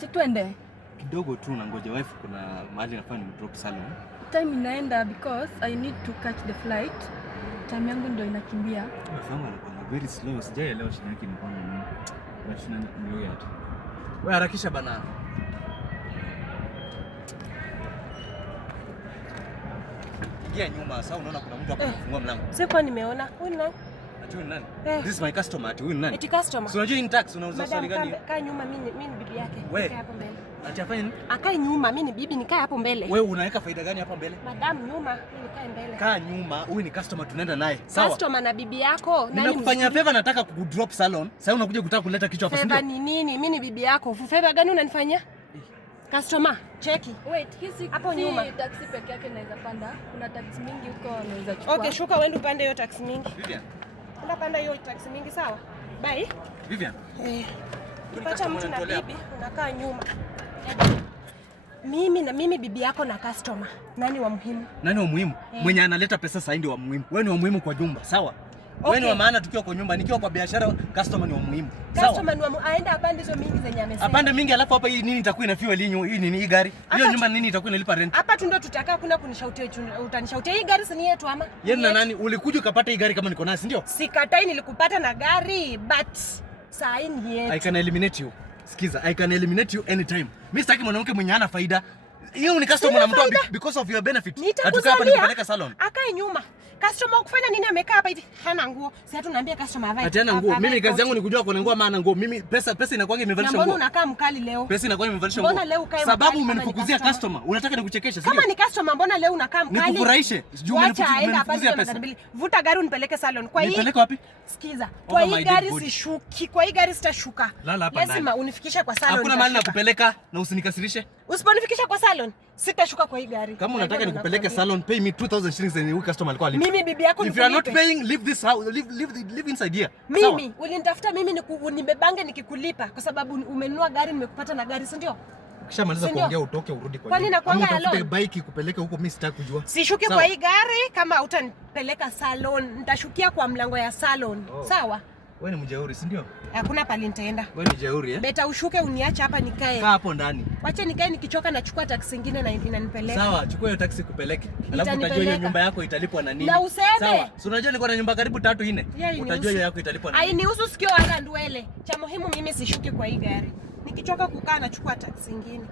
Si twende. Kidogo tu na ngoja wife kuna mahali nafanya ni drop salon. Time inaenda because I need to catch the flight. Time yangu ndio inakimbia. Nafahamu alikuwa very slow. Sijaelewa shida yake ni kwa nini. Mashina ni wewe hata. Wewe harakisha bana. Ingia nyuma, sasa unaona kuna mtu hapo anafungua mlango. Sasa kwa nimeona. Huyu nani? Ati huyu nani? This is my customer. Ati huyu nani? Eti customer. So unajua in tax unauza swali gani? Kaa nyuma, mimi ni bibi yake. Wewe. Kaa hapo mbele. Ati afanye nini? Akae nyuma, mimi ni bibi, nikae hapo mbele. Wewe unaweka faida gani hapa mbele? Madam nyuma, mimi nikae mbele. Kaa nyuma, huyu ni customer tunaenda naye. Sawa? Customer na bibi yako. Ninakufanyia favor, nataka kukudrop salon. Sasa unakuja kutaka kuleta kichwa hapa, favor ni nini? Mimi ni bibi yako. Favor gani unanifanyia? Customer, cheki. Wait, hisi hapo nyuma. Taxi peke yake naweza panda. Kuna taxi mingi huko naweza chukua. Okay, shuka uende upande hiyo taxi mingi. Vivian. Unapanda hiyo taxi mingi, sawa? Bye. Vivian. Ukipata mtu na bibi, unakaa nyuma. Mimi bibi yako na customer. Nani wa muhimu? Nani wa muhimu? Mwenye analeta pesa sasa ndio wa muhimu. Wewe ni wa muhimu kwa jumba, sawa? Wewe ni wa maana tukiwa kwa nyumba, nikiwa kwa biashara, customer ni wa muhimu. Sawa? Customer ni wa aenda apande hizo mingi zenye amesema. Apande mingi alafu hapa hii nini itakuwa inafiwa hii nini hii gari? Hiyo nyumba nini itakuwa inalipa rent? Hapa tu ndio tutakaa, kuna kunishautia, utanishautia hii gari si ni yetu ama? Yeye na nani? Ulikuja ukapata hii gari kama niko nayo, si ndio? Sikatai, nilikupata na gari, but saa hii ni yetu. I can eliminate you. Sikiza, I can eliminate you anytime. Mimi sitaki mwanamke mwenye hana faida. Hiyo ni customer na mtu because of your benefit. Atukaa hapa nikupeleka salon. Akae nyuma. Customer kufanya nini amekaa hapa hivi? Hana nguo. Si hatu naambia customer avae. Hata hana nguo. Mimi kazi yangu ni kujua kwa nguo ama hana nguo. Mimi pesa inakuwa imevalisha nguo. Mbona unakaa mkali leo? Pesa inakuwa imevalisha nguo. Mbona leo ukae mkali? Sababu umenifukuzia customer. Unataka nikuchekeshe, sio? Kama ni customer mbona leo unakaa mkali? Nikufurahishe. Sijui umenifukuzia pesa. Vuta gari unipeleke salon. Kwa hii. Nipeleke wapi? Sikiza. Kwa hii gari sishuki. Kwa hii gari sitashuka. Lazima unifikishe kwa salon. Hakuna mahali nakupeleka na usinikasirishe. Usiponifikisha kwa salon, sitashuka kwa hii gari. Kama unataka nikupeleke salon, pay me 2000 shillings and huyu customer alikuwa alipa. Mimi bibi yako if you are not paying, leave this house, live inside here. Mimi ulinitafuta mimi nimebange nikikulipa kwa sababu umenunua gari, nimekupata na gari, si ndio? Ukishamaliza kuongea utoke urudi kwa nyumba. Kwani nakwanga alone? Utafute bike kupeleka huko, mimi sitaki kujua. Sishuki kwa hii gari kama utanipeleka salon, nitashukia kwa mlango ya salon. Sawa? Wewe ni mjeuri, si ndio? Hakuna pali nitaenda. Wewe ni jeuri eh? Beta ushuke uniache hapa nikae. Kaa hapo ndani. Wacha nikae, nikichoka nachukua taxi nyingine na inanipeleka. Sawa, chukua hiyo taxi kupeleke. Alafu utajua hiyo nyumba yako italipwa na nini. Na useme. Sawa. Si unajua niko na nyumba karibu 3 4. Utajua hiyo yako italipwa na nini. Hainihusu sikio wala ndwele. Cha muhimu mimi sishuki kwa hii gari. Nikichoka kukaa nachukua taxi nyingine.